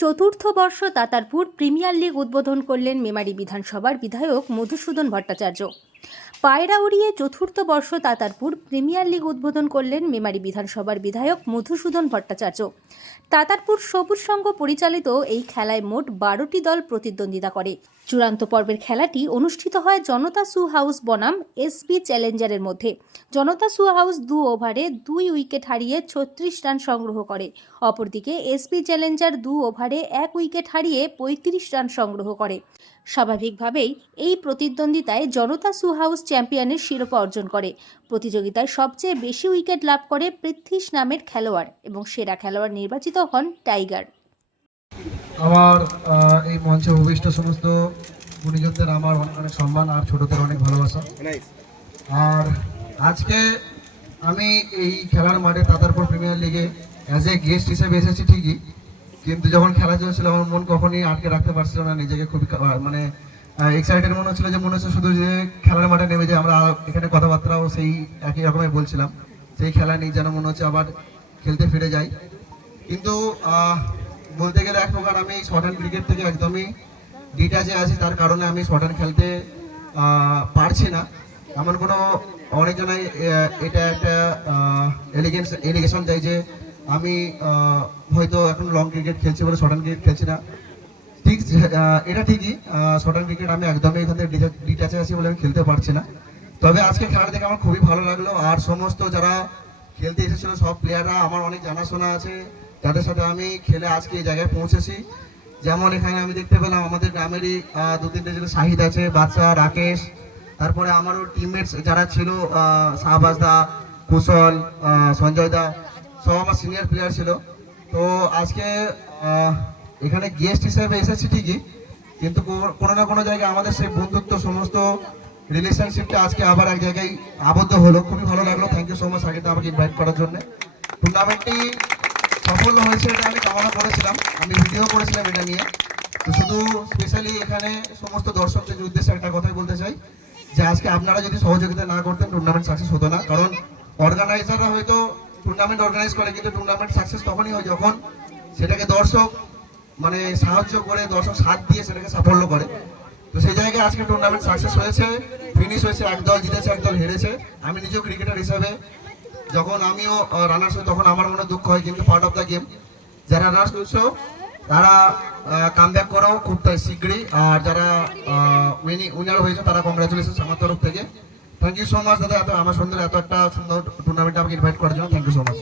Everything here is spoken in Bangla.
চতুর্থ বর্ষ তাতারপুর প্রিমিয়ার লিগ উদ্বোধন করলেন মেমারি বিধানসভার বিধায়ক মধুসূদন ভট্টাচার্য। পায়রা উড়িয়ে চতুর্থ বর্ষ তাতারপুর প্রিমিয়ার লিগ উদ্বোধন করলেন মেমারি বিধানসভার বিধায়ক মধুসূদন ভট্টাচার্য। তাতারপুর সবুজ সংঘ পরিচালিত এই খেলায় মোট বারোটি দল প্রতিদ্বন্দ্বিতা করে। চূড়ান্ত পর্বের খেলাটি অনুষ্ঠিত হয় জনতা সু হাউস বনাম এসবি চ্যালেঞ্জারের মধ্যে। জনতা সু হাউস দু ওভারে দুই উইকেট হারিয়ে ছত্রিশ রান সংগ্রহ করে। অপরদিকে এসপি চ্যালেঞ্জার দু ওভারে এক উইকেট হারিয়ে পঁয়ত্রিশ রান সংগ্রহ করে। স্বাভাবিকভাবেই এই প্রতিদ্বন্দ্বিতায় জনতা সু হাউস চ্যাম্পিয়নের শিরোপা অর্জন করে। প্রতিযোগিতায় সবচেয়ে বেশি উইকেট লাভ করে পৃথ্বীশ নামের খেলোয়াড় এবং সেরা খেলোয়াড় নির্বাচিত হন টাইগার। আমার এই মঞ্চে উপবিষ্ট সমস্ত গুণীজনদের আমার অনেক অনেক সম্মান আর ছোটদের অনেক ভালোবাসা। আর আজকে আমি এই খেলার মাঠে তাতারপুর প্রিমিয়ার লিগে অ্যাজ এ গেস্ট হিসেবে এসেছি ঠিকই। কিন্তু যখন খেলা চলছিল, আমার মন কখনই আটকে রাখতে পারছিল না, নিজেকে খুবই মানে এক্সাইটেড মনে হচ্ছিল যে, মনে হচ্ছে শুধু যে খেলার মাঠে নেমে যে আমরা এখানে কথাবার্তাও সেই একই রকমের বলছিলাম। সেই খেলা নিয়ে যেন মনে হচ্ছে আবার খেলতে ফিরে যাই। কিন্তু বলতে গেলে এক প্রকার আমি শর্ট হ্যান্ড ক্রিকেট থেকে একদমই ডিটাচে আছি, তার কারণে আমি শর্ট খেলতে পারছি না। এমন কোনো অনেকজনাই এটা একটা এলিগেন্স এলিগেশন দেয় যে আমি হয়তো এখন লং ক্রিকেট খেলছি বলে শর্ট ক্রিকেট খেলছি না। ঠিক এটা ঠিকই শর্ট ক্রিকেট আমি একদমই এখান থেকে ডিটাচে আছি বলে আমি খেলতে পারছি না। তবে আজকে খেলাটা দেখে আমার খুবই ভালো লাগল। আর সমস্ত যারা খেলতে এসেছিল সব প্লেয়াররা আমার অনেক জানাশোনা আছে। তাদের সাথে আমি খেলে আজকে এই জায়গায় পৌঁছেছি। যেমন এখানে আমি দেখতে পেলাম আমাদের গ্রামেরই দু তিনটে ছিল শাহিদ আছে বাচ্চা রাকেশ। তারপরে আমারও টিমমেটস যারা ছিল আহ, শাহবাজ দা কুশল সঞ্জয় দা। সব আমার সিনিয়র প্লেয়ার ছিল। তো আজকে এখানে গেস্ট হিসেবে এসেছি ঠিকই, কিন্তু কোনো না কোনো জায়গায় আমাদের সেই বন্ধুত্ব, সমস্ত রিলেশনশিপটা আজকে আবার এক জায়গায় আবদ্ধ হলো। খুবই ভালো লাগল। থ্যাংক ইউ সো মাচ আগে আমাকে ইনভাইট করার জন্য। টুর্নামেন্টটি সফল হয়েছে এটা আমি কামনা করেছিলাম। আমি ভিডিও করেছিলাম এটা নিয়ে। তো শুধু স্পেশালি এখানে সমস্ত দর্শকদের উদ্দেশ্যে একটা কথাই বলতে চাই, যে আজকে আপনারা যদি সহযোগিতা না করতেন টুর্নামেন্ট সাকসেস হতো না। কারণ অর্গানাইজাররা হয়তো টুর্নামেন্ট অর্গানাইজ করে, কিন্তু টুর্নামেন্ট সাকসেস তখনই হয় যখন সেটাকে দর্শক মানে সাহায্য করে, দর্শক সাথ দিয়ে সেটাকে সাফল্য করে। তো সেই জায়গায় আজকে টুর্নামেন্ট সাকসেস হয়েছে ফিনিশ হয়েছে এক দল জিতেছে এক দল হেরেছে। আমি নিজেও ক্রিকেটার হিসাবে, যখন আমিও রানার্স হই, তখন আমার মনে দুঃখ হয়, কিন্তু পার্ট অফ দ্য গেম যারা রানার্স করছ তারা কাম ব্যাক করো, খুব শীঘ্রই। আর যারা উইনিং উইনার হয়েছে, তারা কংগ্রাচুলেশন আমার তরফ থেকে। থ্যাংক ইউ সো মাচ দাদা। এত আমার সুন্দর এত একটা সুন্দর টুর্নামেন্টে আমাকে ইনভাইট করার জন্য থ্যাংক ইউ সো মাচ